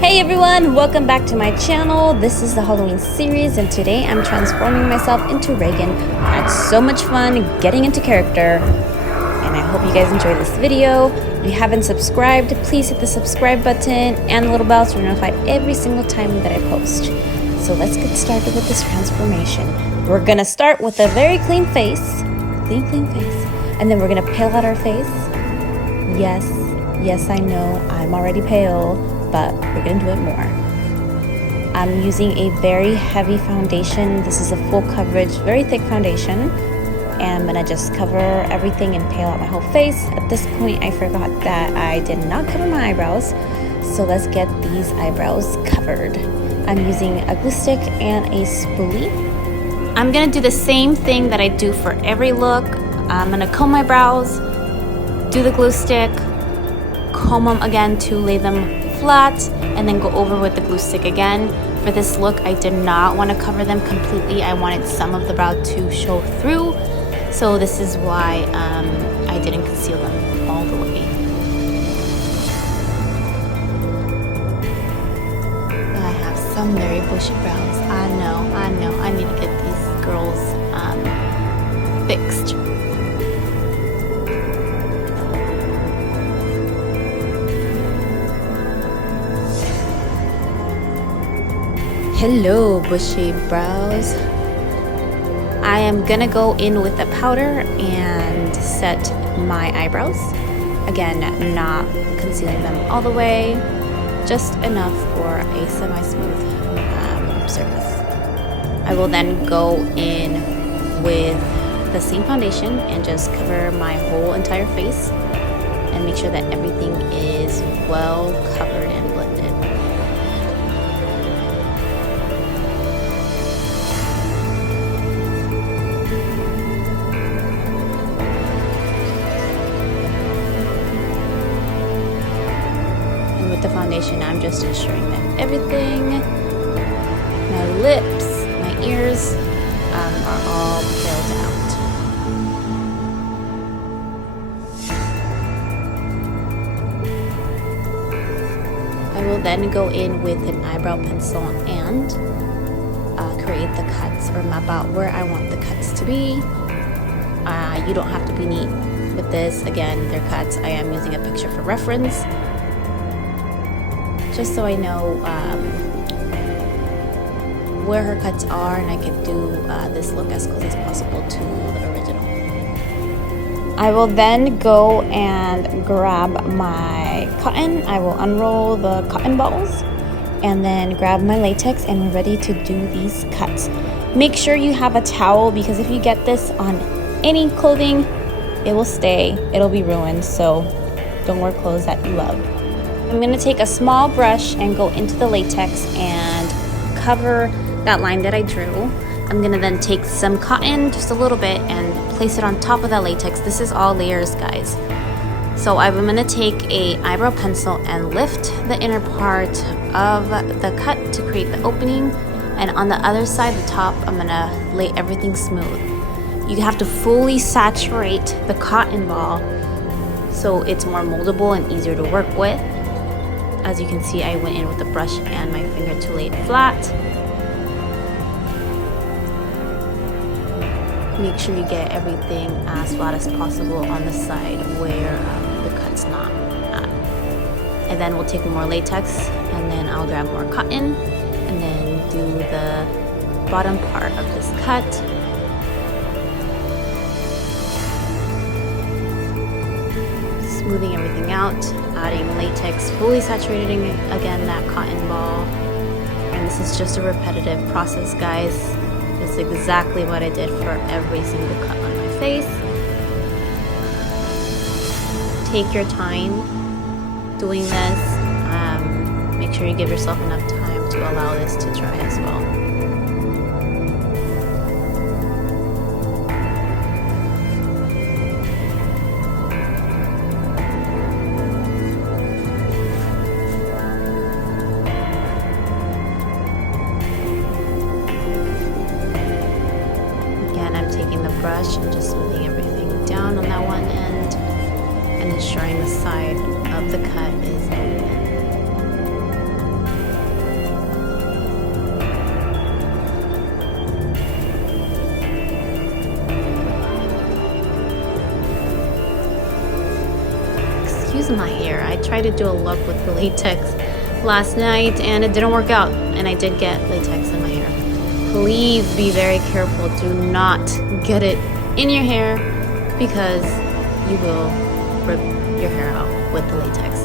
Hey everyone, welcome back to my channel. This is the Halloween series and today I'm transforming myself into Regan. I had so much fun getting into character and I hope you guys enjoy this video. If you haven't subscribed, please hit the subscribe button and the little bell so you're notified every single time that I post. So let's get started with this transformation. We're gonna start with a very clean face, and then we're gonna pale out our face. Yes, I know I'm already pale, but we're gonna do it more. I'm using a very heavy foundation. This is a full coverage, very thick foundation. And I'm gonna just cover everything and pale out my whole face. At this point, I forgot that I did not cover my eyebrows. So let's get these eyebrows covered. I'm using a glue stick and a spoolie. I'm gonna do the same thing that I do for every look. I'm gonna comb my brows, do the glue stick, comb them again to lay them flat, and then go over with the glue stick again. For this look, I did not want to cover them completely. I wanted some of the brow to show through, so this is why I didn't conceal them all the way. I have some very bushy brows. I know. I need to get these girls fixed. Hello, bushy brows. I am gonna go in with a powder and set my eyebrows. Again, not concealing them all the way, just enough for a semi-smooth surface. I will then go in with the same foundation and just cover my whole entire face and make sure that everything is well covered and blended. With the foundation, I'm just ensuring that everything, my lips, my ears, are all filled out. I will then go in with an eyebrow pencil and create the cuts or map out where I want the cuts to be. You don't have to be neat with this. Again, they're cuts. I am using a picture for reference, just so I know where her cuts are and I can do this look as close as possible to the original. I will then go and grab my cotton. I will unroll the cotton balls and then grab my latex, and we're ready to do these cuts. Make sure you have a towel, because if you get this on any clothing, it will stay, it'll be ruined, so don't wear clothes that you love. I'm going to take a small brush and go into the latex and cover that line that I drew. I'm going to then take some cotton, just a little bit, and place it on top of that latex. This is all layers, guys. So I'm going to take a eyebrow pencil and lift the inner part of the cut to create the opening. And on the other side, the top, I'm going to lay everything smooth. You have to fully saturate the cotton ball so it's more moldable and easier to work with. As you can see, I went in with the brush and my finger to lay it flat. Make sure you get everything as flat as possible on the side where the cut's not at. And then we'll take more latex, and then I'll grab more cotton and then do the bottom part of this cut. Smoothing everything out, adding latex, fully saturating again that cotton ball. And this is just a repetitive process, guys. This is exactly what I did for every single cut on my face. Take your time doing this. Make sure you give yourself enough time to allow this to dry as well. Brush and just smoothing everything down on that one end and ensuring the side of the cut is open. tried to do a look with the latex last night and it didn't work out, and I did get latex in my hair. Please be very careful. Do not get it in your hair because you will rip your hair out with the latex.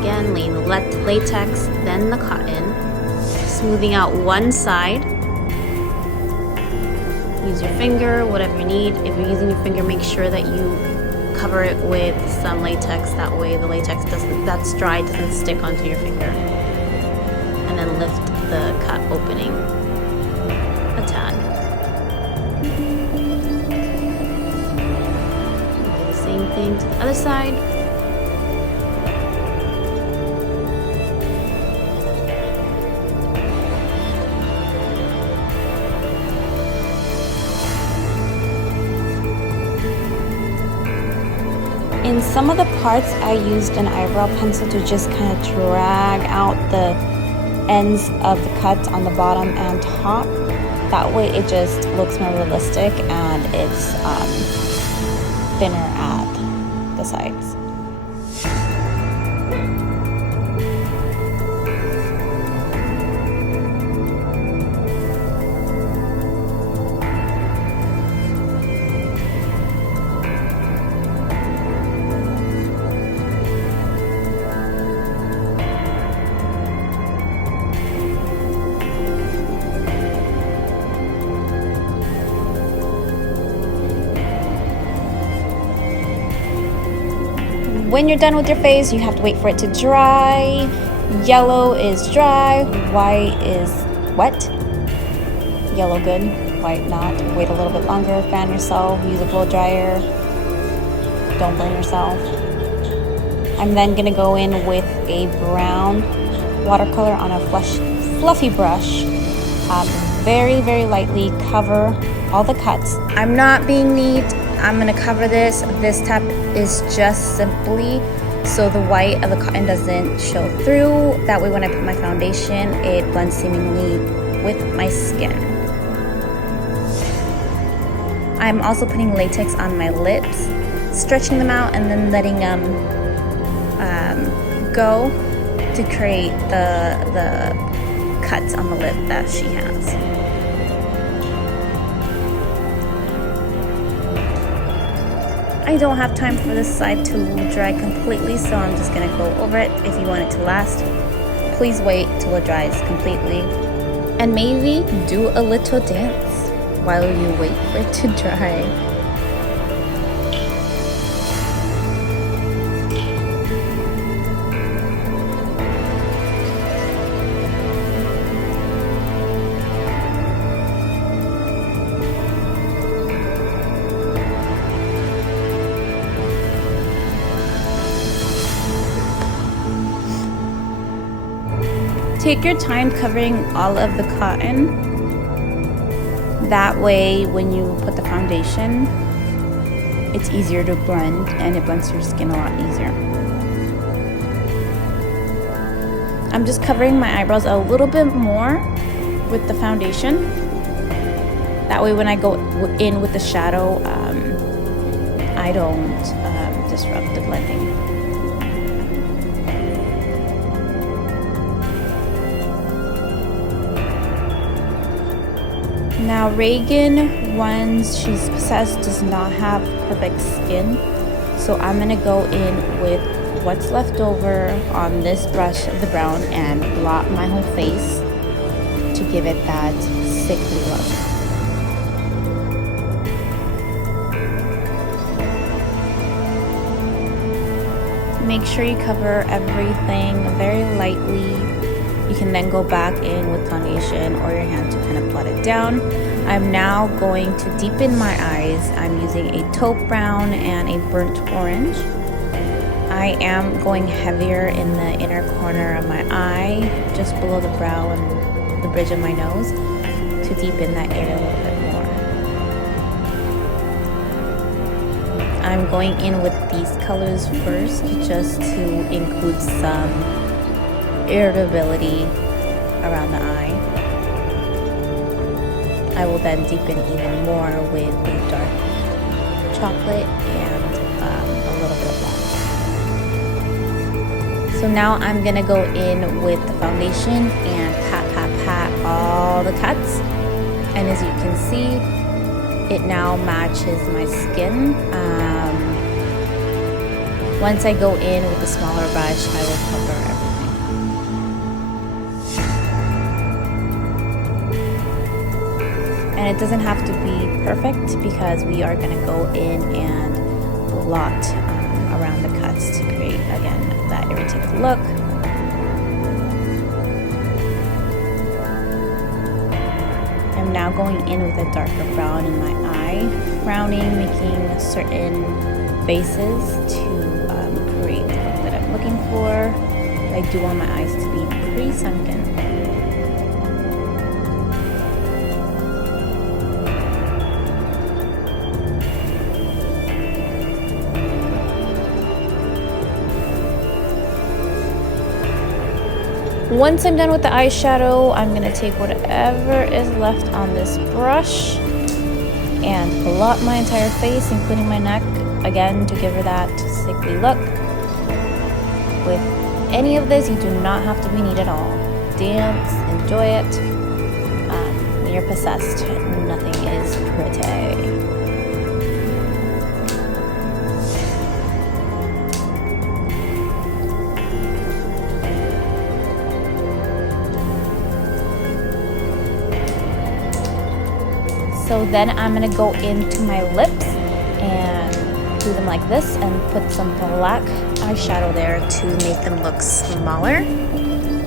Again, laying the latex, then the cotton, smoothing out one side. Use your finger, whatever you need. If you're using your finger, make sure that you cover it with some latex. That way the latex that's dry doesn't stick onto your finger. And then lift the cut opening a tad. Do the same thing to the other side. In some of the parts, I used an eyebrow pencil to just kind of drag out the ends of the cuts on the bottom and top. That way it just looks more realistic and it's thinner at the sides. When you're done with your face, you have to wait for it to dry. Yellow is dry, white is wet. Yellow good, white not. Wait a little bit longer, fan yourself, use a blow dryer. Don't burn yourself. I'm then gonna go in with a brown watercolor on a fluffy brush. Very, very lightly cover all the cuts. I'm not being neat. I'm gonna cover this. This step is just simply so the white of the cotton doesn't show through. That way when I put my foundation, it blends seamlessly with my skin. I'm also putting latex on my lips, stretching them out and then letting them go to create the cuts on the lip that she has. I don't have time for this side to dry completely, so I'm just gonna go over it. If you want it to last, please wait till it dries completely. And maybe do a little dance while you wait for it to dry. Take your time covering all of the cotton. That way when you put the foundation, it's easier to blend and it blends your skin a lot easier. I'm just covering my eyebrows a little bit more with the foundation. That way when I go in with the shadow, I don't disrupt the blending. Now Regan, once she's possessed, does not have perfect skin, so I'm gonna go in with what's left over on this brush of the brown and blot my whole face to give it that sickly look. Make sure you cover everything very lightly. You can then go back in with foundation or your hand to kind of blot it down. I'm now going to deepen my eyes. I'm using a taupe brown and a burnt orange. I am going heavier in the inner corner of my eye, just below the brow and the bridge of my nose, to deepen that area a little bit more. I'm going in with these colors first, just to include some irritability around the eye. I will then deepen even more with a dark chocolate and a little bit of blot. So now I'm gonna go in with the foundation and pat all the cuts. And as you can see, it now matches my skin. Once I go in with a smaller brush, I will cover everything. And it doesn't have to be perfect because we are going to go in and blot around the cuts to create, again, that irritated look. I'm now going in with a darker brown in my eye, frowning, making certain faces to create the look that I'm looking for. I do want my eyes to be pretty sunken. Once I'm done with the eyeshadow, I'm going to take whatever is left on this brush and blot my entire face, including my neck, again to give her that sickly look. With any of this, you do not have to be neat at all. Dance, enjoy it. When you're possessed, nothing is pretty. So then I'm gonna go into my lips and do them like this and put some black eyeshadow there to make them look smaller. And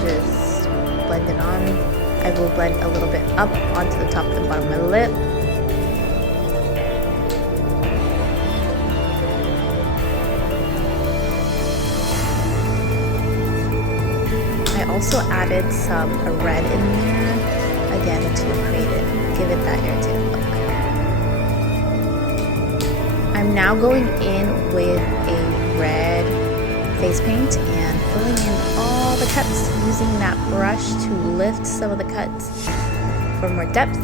just blend it on. I will blend a little bit up onto the top and bottom of my lip. I also added some red in there, again to give it that irritated look. I'm now going in with a red face paint and filling in all the cuts using that brush to lift some of the cuts for more depth.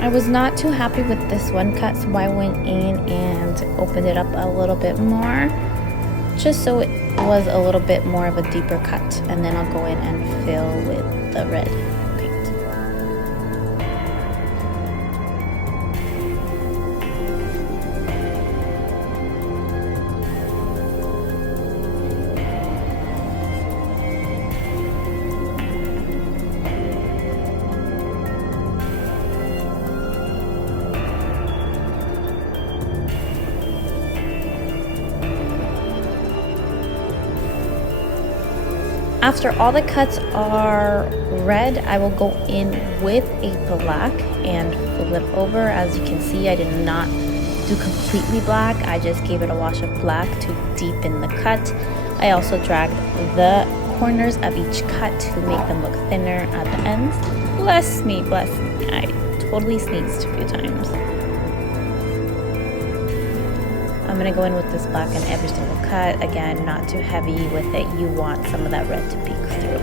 I was not too happy with this one cut, so I went in and opened it up a little bit more, just so it was a little bit more of a deeper cut, and then I'll go in and fill with the red paint. After all the cuts are red, I will go in with a black and flip over. As you can see, I did not do completely black. I just gave it a wash of black to deepen the cut. I also dragged the corners of each cut to make them look thinner at the ends. Bless me, bless me. I totally sneezed a few times. I'm going to go in with this black in every single cut. Again, not too heavy with it. You want some of that red to peek through.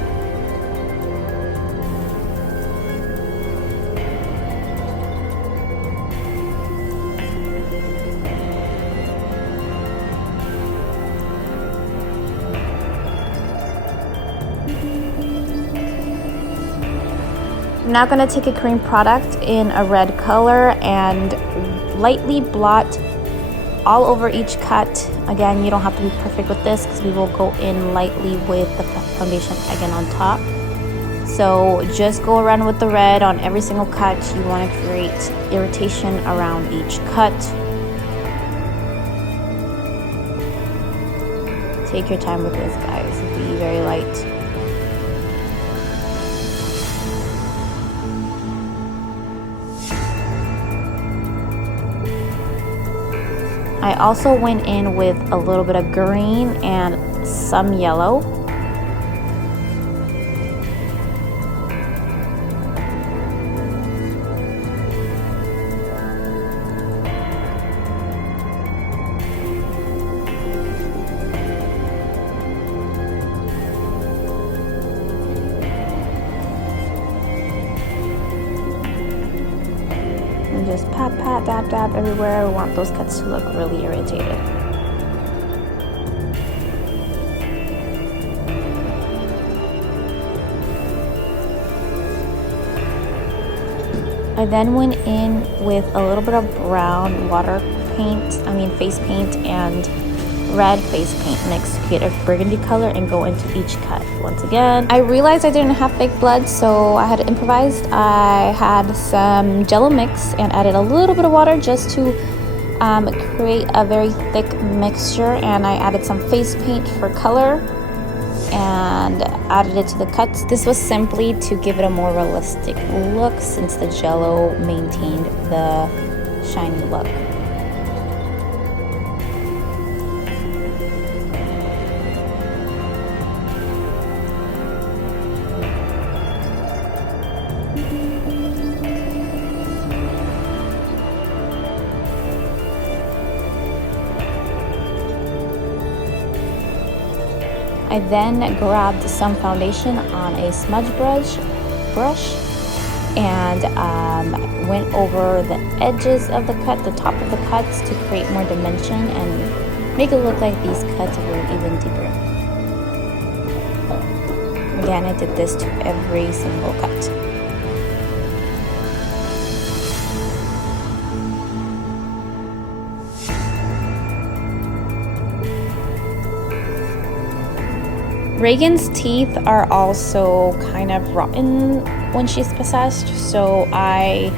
I'm now going to take a cream product in a red color and lightly blot all over each cut. Again, you don't have to be perfect with this because we will go in lightly with the foundation again on top. So just go around with the red on every single cut. You want to create irritation around each cut. Take your time with this, guys. Be very light. I also went in with a little bit of green and some yellow. dab, dab everywhere. We want those cuts to look really irritated. I then went in with a little bit of brown water paint, face paint, and red face paint mix to get a burgundy color and go into each cut. Once again, I realized I didn't have fake blood, so I had improvised. I had some jello mix and added a little bit of water just to create a very thick mixture, and I added some face paint for color and added it to the cuts. This was simply to give it a more realistic look since the jello maintained the shiny look. I then grabbed some foundation on a smudge brush and went over the edges of the cut, the top of the cuts, to create more dimension and make it look like these cuts were even deeper. Again, I did this to every single cut. Regan's teeth are also kind of rotten when she's possessed, so I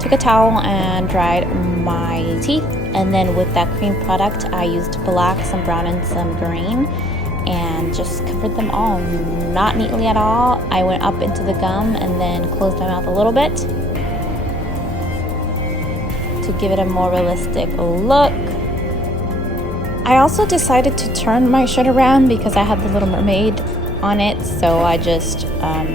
took a towel and dried my teeth, and then with that cream product I used black, some brown, and some green, and just covered them all, not neatly at all. I went up into the gum and then closed my mouth a little bit to give it a more realistic look. I also decided to turn my shirt around because I had the Little Mermaid on it, so I just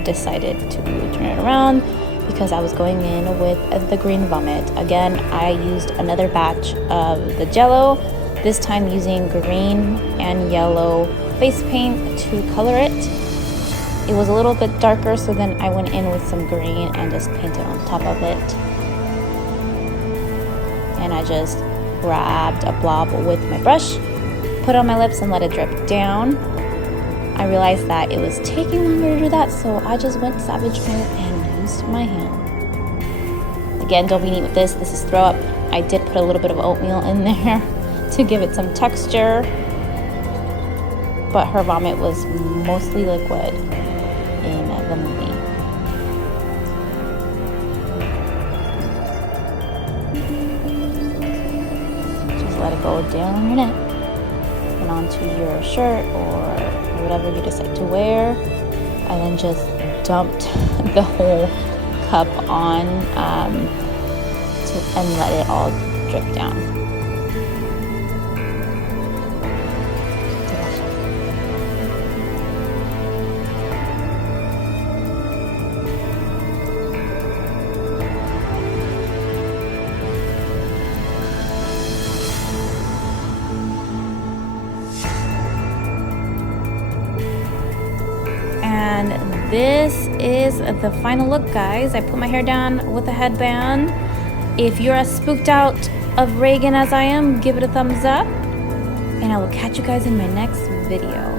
decided to turn it around because I was going in with the green vomit. Again, I used another batch of the jello, this time using green and yellow face paint to color it. It was a little bit darker, so then I went in with some green and just painted on top of it. And I just grabbed a blob with my brush, put it on my lips, and let it drip down. I realized that it was taking longer to do that, so I just went savage mode and used my hand. Again, don't be neat with this. This is throw up. I did put a little bit of oatmeal in there to give it some texture, but her vomit was mostly liquid in the movie. Let it go down your neck and onto your shirt or whatever you decide to wear. I then just dumped the whole cup on and let it all drip down. And this is the final look, guys. I put my hair down with a headband. If you're as spooked out of Regan as I am, give it a thumbs up. And I will catch you guys in my next video.